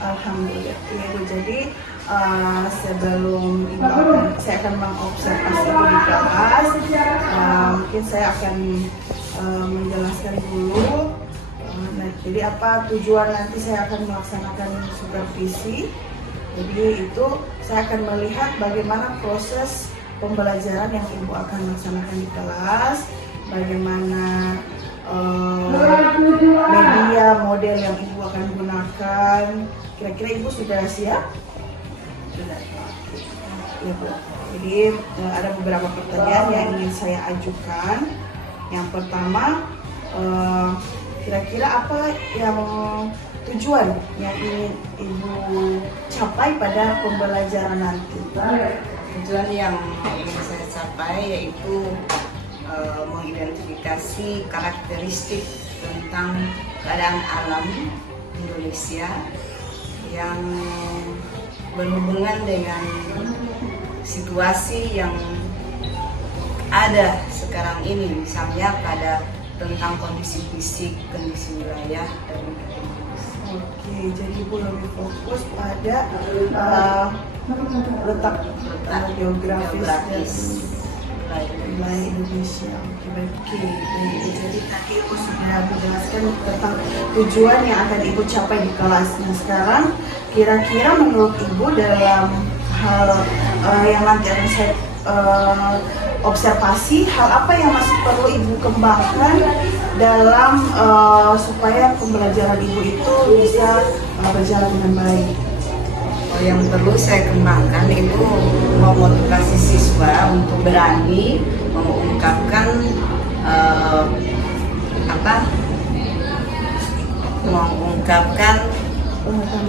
Alhamdulillah. Iya Bu, jadi sebelum Ibu saya akan mengobservasi Ibu di kelas. Mungkin saya akan menjelaskan dulu. Nah, jadi apa tujuan nanti saya akan melaksanakan supervisi. Jadi itu saya akan melihat bagaimana proses pembelajaran yang Ibu akan laksanakan di kelas, bagaimana media model yang Ibu akan gunakan. Kira-kira Ibu sudah siap? Sudah. Ya, Bu. Jadi ada beberapa pertanyaan yang ingin saya ajukan. Yang pertama, kira-kira apa yang tujuan yang ingin Ibu capai pada pembelajaran nanti? Tujuan yang ingin saya capai yaitu mengidentifikasi karakteristik tentang keadaan alam Indonesia yang berhubungan dengan situasi yang ada sekarang ini, misalnya pada tentang kondisi fisik, kondisi wilayah, dan Oke, jadi Ibu lebih fokus pada letak geografis wilayah Indonesia. Oke. Jadi tadi Ibu sudah menjelaskan tentang tujuan yang akan Ibu capai di kelas. Nah sekarang kira-kira menurut Ibu dalam hal yang nanti akan saya observasi, hal apa yang masih perlu Ibu kembangkan dalam supaya pembelajaran Ibu itu bisa berjalan dengan baik? yang perlu saya kembangkan itu memotivasi siswa untuk berani mengungkapkan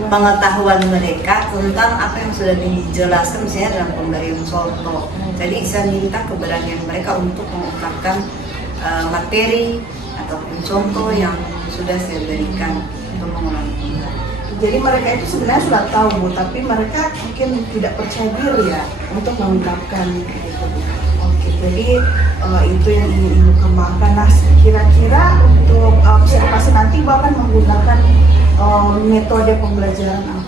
pengetahuan mereka tentang apa yang sudah dijelaskan misalnya dalam pemberian contoh. Jadi saya minta keberanian mereka untuk mengungkapkan materi ataupun contoh yang sudah saya berikan untuk mengulangi. Jadi mereka itu sebenarnya sudah tahu Bu, tapi mereka mungkin tidak percaya diri ya untuk mengungkapkan gitu. Oke, jadi itu yang ingin Ibu kembangkan. Nah, kira-kira untuk observasi nanti Ibu akan menggunakan metode pembelajaran apa?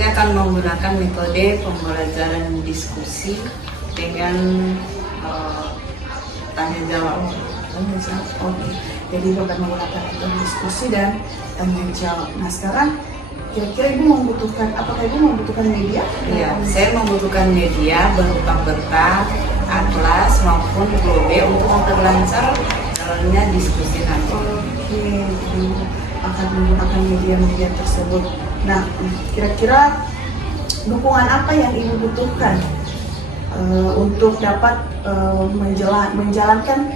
Saya akan menggunakan metode pembelajaran diskusi dengan tanya jawab. Oke, jadi Ibu akan menggunakan metode diskusi dan tanya jawab. Nah, sekarang kira-kira Ibu membutuhkan, apakah Ibu membutuhkan media? Iya, saya membutuhkan media berupa berita, atlas maupun globe untuk memperlancar jalannya diskusi nanti. Oke, Ibu akan menggunakan media-media tersebut. Nah, kira-kira dukungan apa yang Ibu butuhkan untuk dapat menjalankan,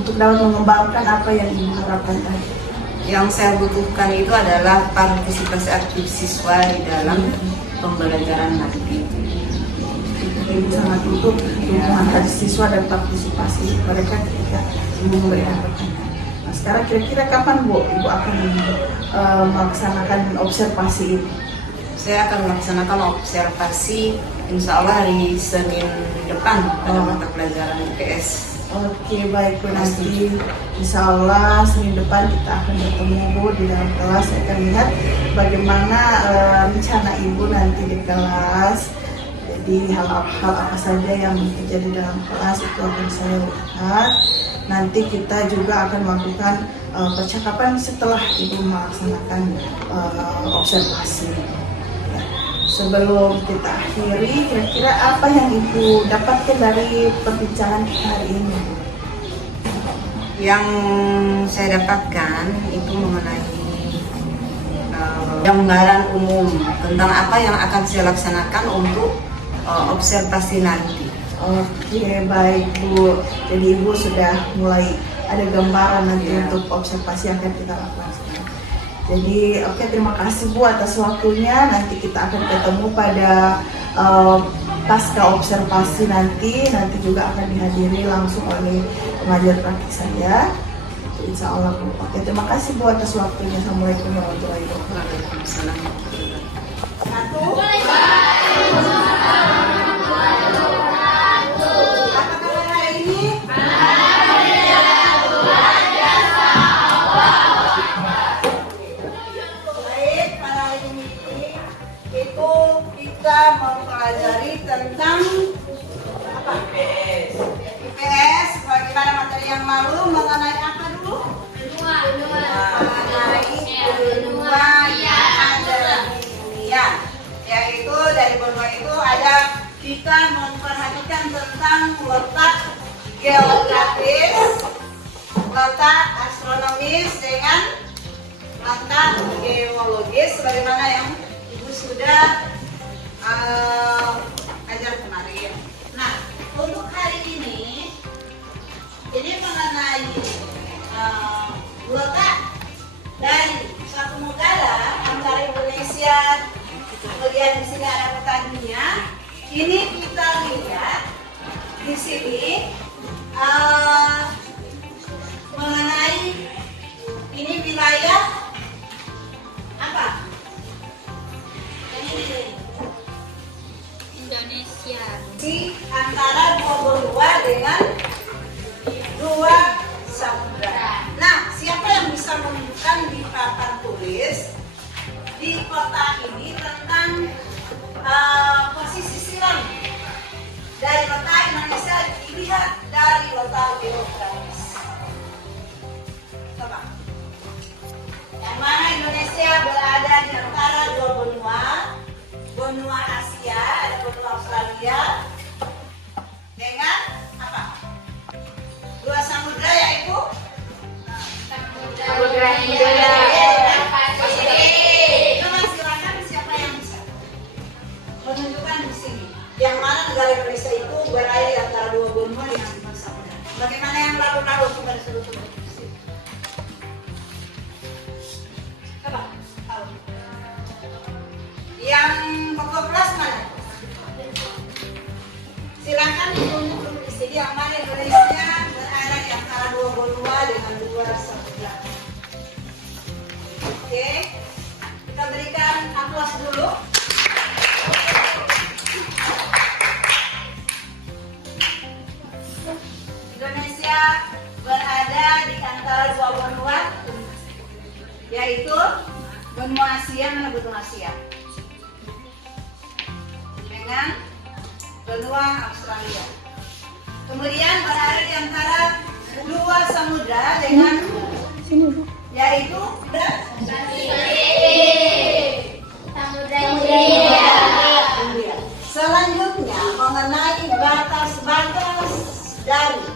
untuk dapat mengembangkan apa yang Ibu harapkan tadi? Yang saya butuhkan itu adalah partisipasi aktif siswa di dalam pembelajaran nanti. Ibu sangat butuh dukungan dari siswa dan partisipasi mereka ketika memberikan pertanyaan. Nah, sekarang kira-kira kapan Bu Ibu akan melaksanakan observasi ini? Saya akan melaksanakan observasi insya Allah hari Senin depan pada mata pelajaran IPS. Oke, baik Bu, nanti insya Allah Senin depan kita akan bertemu Bu di dalam kelas. Saya akan lihat bagaimana rencana Ibu nanti di kelas. Jadi hal-hal apa saja yang terjadi dalam kelas itu akan saya lihat. Nanti kita juga akan melakukan percakapan setelah Ibu melaksanakan observasi. Sebelum kita akhiri, kira-kira apa yang Ibu dapatkan dari perbincangan kita hari ini? Yang saya dapatkan itu mengenai gambaran umum tentang apa yang akan saya laksanakan untuk observasi nanti. Oke, baik Bu. Jadi Ibu sudah mulai ada gambaran nanti untuk observasi yang akan kita lakukan. Jadi terima kasih Bu atas waktunya. Nanti kita akan ketemu pada pasca observasi nanti juga akan dihadiri langsung oleh pengajar praktik saya. Insya Allah Bu. Oke, terima kasih Bu atas waktunya. Assalamualaikum warahmatullahi wabarakatuh. Baik, para kita mempelajari tentang apa? IPS. Bagaimana materi yang lalu mengenai apa dulu? Mengenai benua yang ada di dunia. Yaitu dari benua itu ada kita memperhatikan tentang letak geografis, letak astronomis dengan letak geologis, sebagaimana yang Ibu sudah ajar kemarin. Nah, untuk hari ini mengenai letak dari suatu negara antara Indonesia, kemudian di sini ada petaninya. Ini kita lihat di sini mengenai ini wilayah apa? Ini Indonesia. di antara dua benua dengan dua samudra. Nah, siapa yang bisa menunjukkan di papan tulis di kota ini tentang posisi silang dari letak Indonesia dilihat dari letak geografis? Coba. Yang mana Indonesia berada di antara dua benua, benua Asia, ada benua Australia, dengan apa? Dua samudra yaitu Samudra Hindia. Coba silakan siapa yang bisa menunjukkan di sini. Yang mana negara Indonesia itu berada di antara dua benua dengan dua samudra. Bagaimana yang lalu-lalu kita disuruh di sini? Coba, tahu. Yang pokok kelas mana? Silakan ditunjuk di sini yang mana Indonesia berada di antara dua benua dengan dua samudra. Oke, kita berikan aplaus dulu. Indonesia berada di antara dua benua, yaitu benua Asia, mana benua Asia? Dengan benua Australia. Kemudian berada di antara dua samudra dengan yaitu India. Selanjutnya mengenai batas-batas dari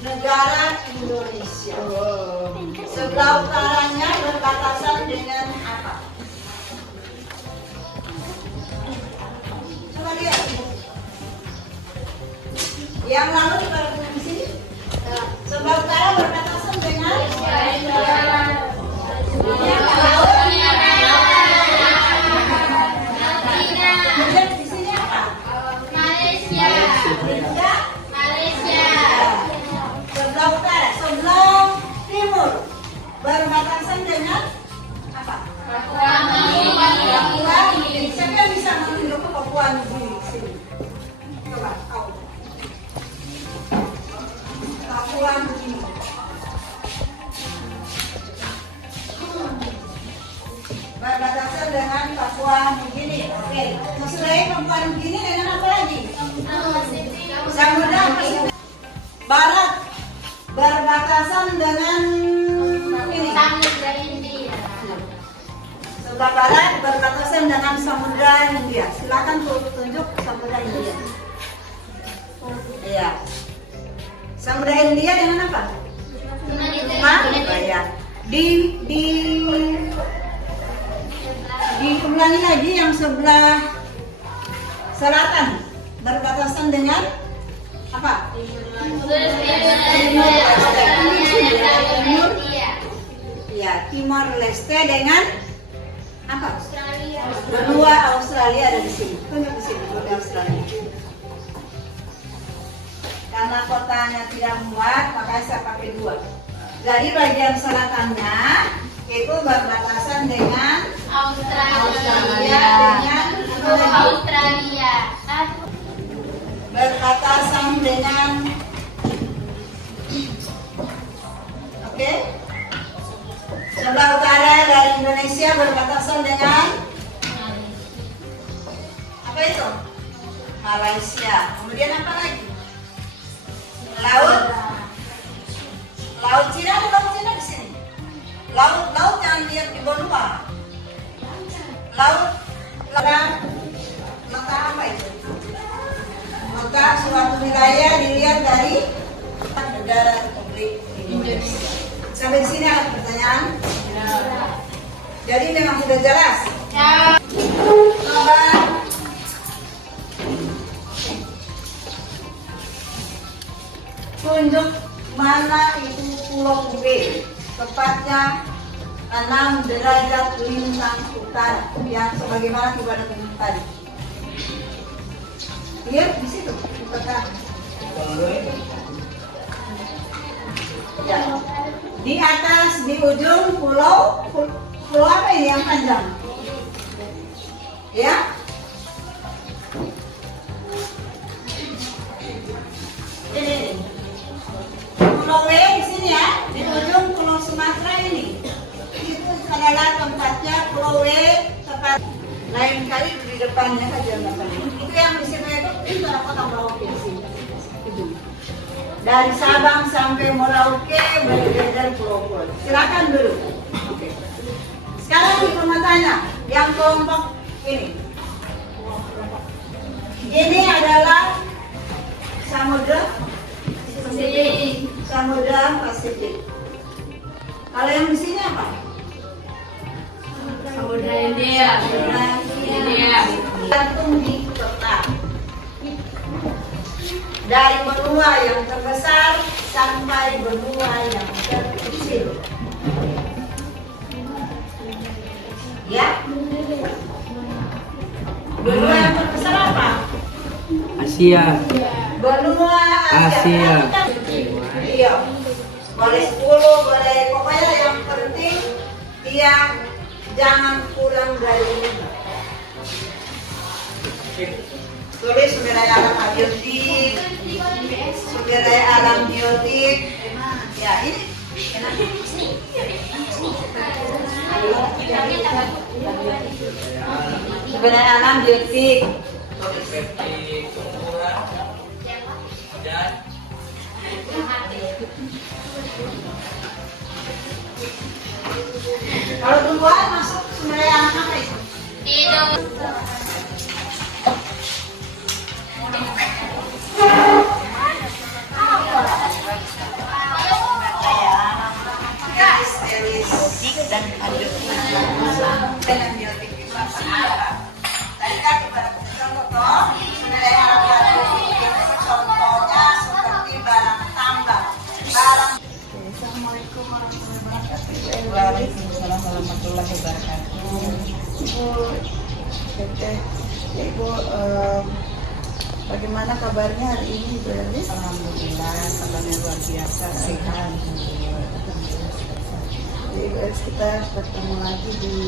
negara Indonesia. Sebelah utaranya berbatasan dengan apa? Coba lihat. Yang lalu diperhatikan di sini. Sebelah utara berbatasan dengan kemudian di sini apa? Malaysia. Sebelah utara, sebelah timur berbatasan dengan apa? Papua Nugini. Siapa yang bisa menunjuk ke Papua Nugini di sini? Coba, tahu. Papua Nugini. Berbatasan dengan Papua Nugini. Oke. Selain Papua Nugini dengan apa lagi? Samudra Pasifik. Barat berbatasan dengan ini. Samudra Hindia. Sebelah barat berbatasan dengan Samudra Hindia. Silakan tunjuk Samudra Hindia. Iya. Samudra Hindia dengan apa? Ya. Diulangi lagi yang sebelah selatan berbatasan dengan apa? Timor Leste dengan apa? Benua Australia ada di sini. Tunjuk di sini benua Australia. Karena kotanya tidak muat, makanya saya pakai dua. Jadi bagian selatannya itu berbatasan dengan Australia dengan Australia. berbatasan dengan oke. Sebelah utara dari Indonesia berbatasan dengan apa Apa itu? Malaysia. Kemudian apa lagi? Laut. Laut Cina, ada laut Cina di sini. Laut jangan lihat di benua. Laut maka apa itu? Maka suatu wilayah dilihat dari negara Republik Indonesia. Sampai di sini ada pertanyaan? Jadi memang sudah jelas. Coba tunjuk mana itu pulau B, tepatnya 6 derajat lintang utara yang sebagaimana tiba tunjuk tadi. Lihat di situ, tekan. Ya. Di atas, di ujung pulau apa ini yang panjang? Ya. Ini. Pulau W di sini ya, di ujung Pulau Sumatera ini. Itu adalah tempatnya Pulau W, tempat lain kali di depannya saja namanya. Itu yang di sini itu ada kota Merauke di sini. Dari Sabang sampai Merauke berbeda pulau-pulau. Silakan dulu. Oke. Sekarang kita mau tanya yang kelompok ini. Ini adalah Samudra Pasifik. Kalau yang di sini apa? Samudra India. Gantung di peta. Dari benua yang terbesar sampai benua yang terkecil. Ya? Benua yang terbesar apa? Asia. Benua Asia. Iya. Boleh 10, boleh pokoknya yang penting dia jangan kurang dari 5. Tulis sumber daya alam abiotik, sumber daya alam biotik. Ya ini. Sumber daya alam biotik. Kalau tumbuhan masuk sumber daya alam apa itu? Tidur. Dan biotik itu apa? Tadi kan pada contoh sumber daya alam biotik itu contohnya seperti barang tambang, barang. Assalamualaikum warahmatullahi wabarakatuh. Waalaikumsalam warahmatullahi wabarakatuh. Ibu Teteh, ya, Ibu bagaimana kabarnya hari ini Ibu Elis? Alhamdulillah, kabarnya luar biasa, sehat. Jadi Ibu Elis, kita bertemu lagi di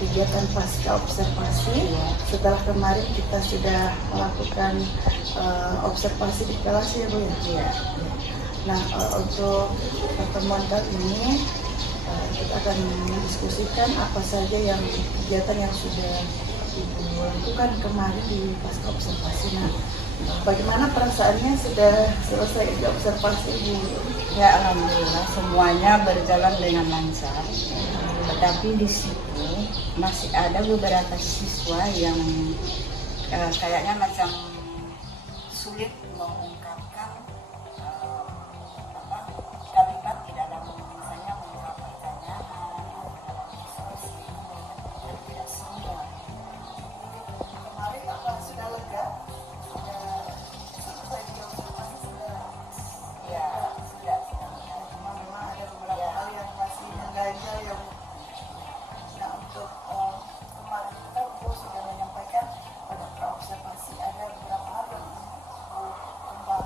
kegiatan pasca observasi. Setelah kemarin kita sudah melakukan observasi di kelas ya Bu ya? Iya. Nah, untuk pertemuan kali ini kita akan mendiskusikan apa saja yang kegiatan yang sudah Ibu lakukan kemarin di pasca observasi. Nah, bagaimana perasaannya sudah selesai di observasi Ibu? Ya alhamdulillah semuanya berjalan dengan lancar. Tetapi di situ masih ada beberapa siswa yang kayaknya macam sulit mengungkapkan kalimat di dalam misalnya mengungkap pertanyaan, dalam diskusi, dan tidak semua. Kemarin apa sudah lega? Sudah selesai di observasi sudah? Ya sudah. Cuma memang ada beberapa hal yang masih mengganjal yang nah untuk kemarin kita Ibu sudah menyampaikan pada observasi ada beberapa hal yang Ibu kembangkan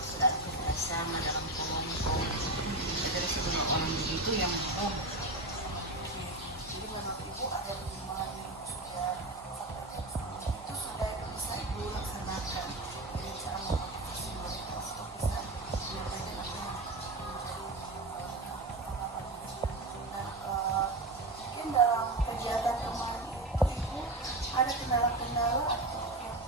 sudah ada kerjasama dalam kelompok. Dari semua orang begitu yang mau. Jadi memang ibu ada perkembangan yang sudah itu sudah bisa ibu laksanakan. Jadi cara memotivasi mereka untuk bisa menyampaikan apa yang menjadi dan mungkin dalam kegiatan kemarin itu ibu ada kendala-kendala atau yang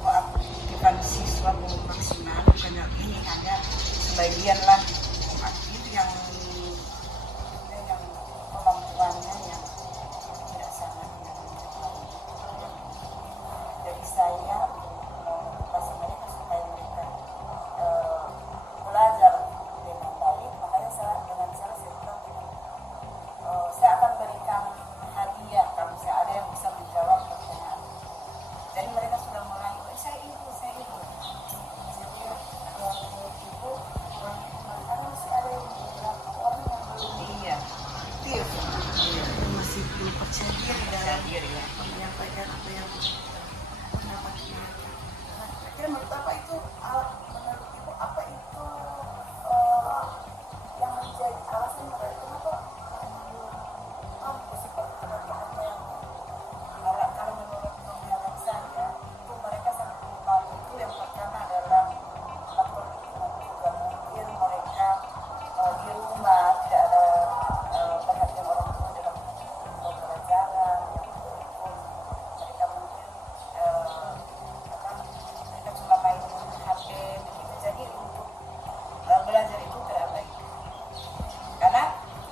Aktifan siswa belum maksimal, bukannya ini hanya sebagian lah aktif yang kemampuannya yang tidak sama dengan jadi saya memotivasi mereka supaya mereka belajar dengan baik. Makanya saya dengan cara saya bilang saya akan berikan hadiah kalau misalnya ada yang bisa menjawab pertanyaan. Jadi mereka sudah mulai, saya ibu. Jadi ibu karena masih ada yang beberapa orang yang belum aktif, masih belum percaya diri dalam menyampaikan apa yang pendapatnya. Nah, kira-kira menurut Bapak itu menurut ibu apa itu yang menjadi alasan mereka kenapa mampu seperti teman-teman yang kalau menurut pengalaman saya itu mereka sangat membantu. Itu yang pertama adalah faktor lingkungan juga, mungkin mereka di rumah tidak ada perhatian orang tua dalam pembelajaran yang betul. Mereka mungkin mereka cuma main HP begitu. Jadi untuk belajar itu tidak baik. Karena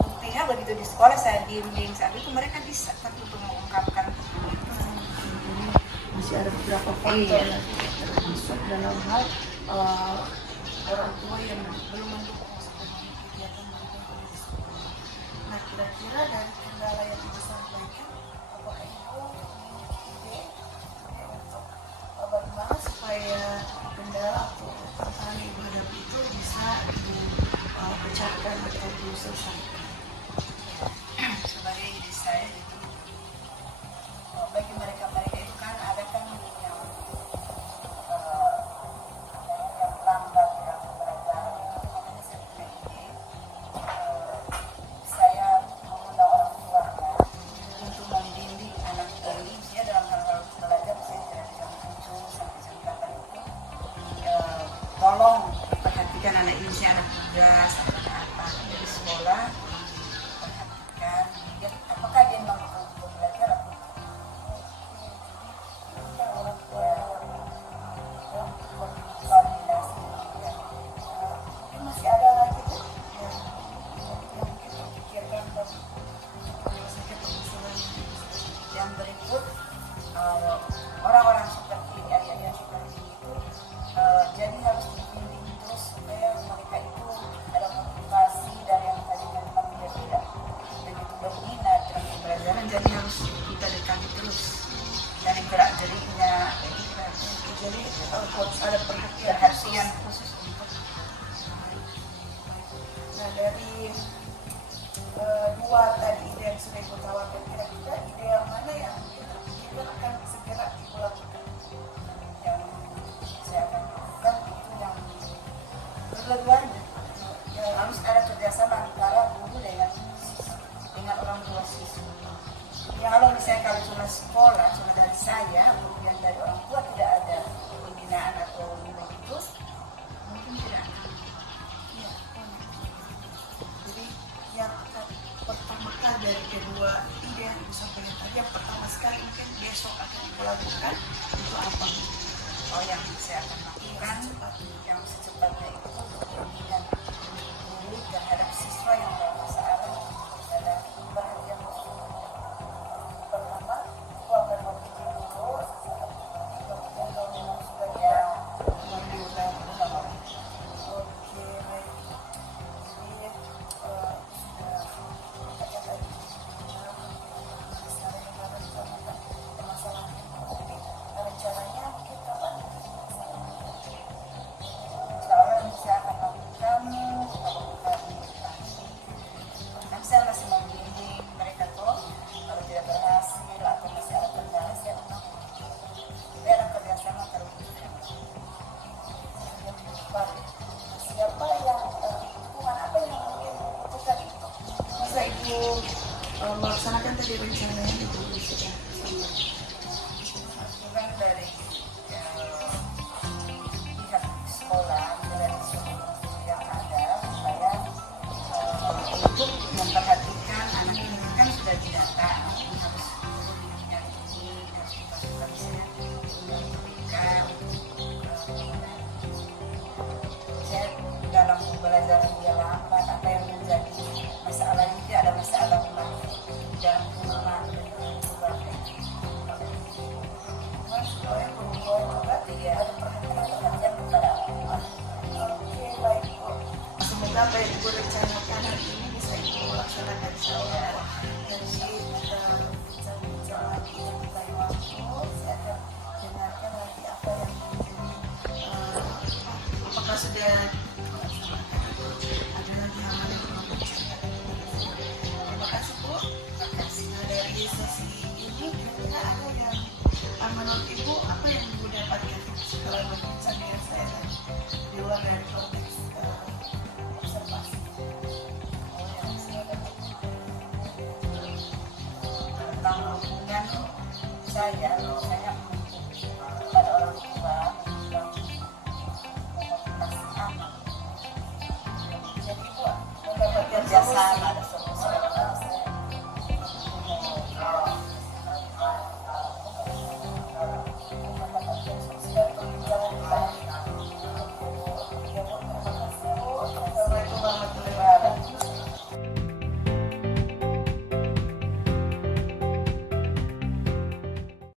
buktinya begitu di sekolah saya bimbing saat itu mereka bisa tapi untuk mengungkapkan masih ada beberapa faktor yang termasuk dalam hal orang tua yang belum mendukung sepenuhnya kegiatan mereka yang ada di sekolah. Nah, kira-kira dari kendala yang ibu sampaikan, apakah ibu memiliki ide untuk bagaimana supaya kendala atau tantangan yang ibu hadapi itu bisa ibu pecahkan atau ibu selesaikan? sebagai ide saya itu bagi mereka itu kan ada kan yang lambat dalam pembelajaran itu, makanya saya punya ide saya mengundang orang tuanya untuk membimbing anak ini misalnya dalam hal-hal belajar saya dari jam 7 sampai jam 8 itu tolong perhatikan anak ini ada tugas atau apa dari sekolah. Dia, apakah dia mampu untuk belajar atau koordinasi ya. Mungkin masih ada lagi tuh yang kita pikirkan dan yang berikut orang-orang seperti ini, adik-adik seperti itu jadi harus dibimbing terus supaya mereka itu ada motivasi dari yang tadinya memang dia tidak begitu berminat dalam pembelajaran, jadi harus kita dekati terus dari gerak geriknya. Jadi harus ada perhatian khusus untuk. Nah, dari dua tadi ide yang sudah ibu tawarkan, kira-kira ide yang mana yang kita pikirkan akan segera ibu lakukan? Yang saya akan lakukan itu yang dua-duanya harus ada kerjasama antara guru dengan orang tua siswa. Ya, kalau misalnya kalau cuma sekolah cuma dari saya kemudian dari orang tua tidak ada pembinaan atau begitu mungkin tidak akan. Ya, jadi yang akan pertama kali dari kedua ide yang ibu sampaikan tadi, yang pertama sekali mungkin besok akan ibu lakukan itu apa? Oh, yang saya akan lakukan yang secepatnya itu pembinaan guru terhadap siswa yang bermasalah ada perhatian khusus. Pertama, itu akan membimbing guru kemudian kalau memang sudah ya Menunjukkan. Oke, baik. Jadi sudah ada tadi masalah yang mana dicontohkan permasalahan ini. Rencananya mungkin kapan? soalnya saya akan lakukan melaksanakan tadi rencananya itu sudah sampai. Kurang dari pihak sekolah dari seluruh yang ada supaya untuk memperhatikan anak ini kan sudah didata harus nyari ini harus dimasukkan saya dalam pembelajaran dia lambat apa yang menjadi masalah itu ada masalah dalam pengelolaan supaya perempuan juga tidak ada perhatian kepada anak. Oke, baik Bu. Semoga apa yang Ibu rencanakan hari ini bisa Ibu laksanakan insyaallah. Dan kita bincang-bincang lagi di lain waktu. Saya akan dengarkan lagi apa yang menjadi apakah sudah melaksanakan atau ada lagi hal yang perlu diceritakan. Terima kasih Bu. Nah, dari sesi ini kira-kira ada yang menurut Ibu apa yang Ibu dapatkan setelah berbincang dengan saya tadi di luar dari konteks observasi? Tentang hubungan saya pada orang tua yang memotivasi anak. Jadi Bu mendapat kerjasama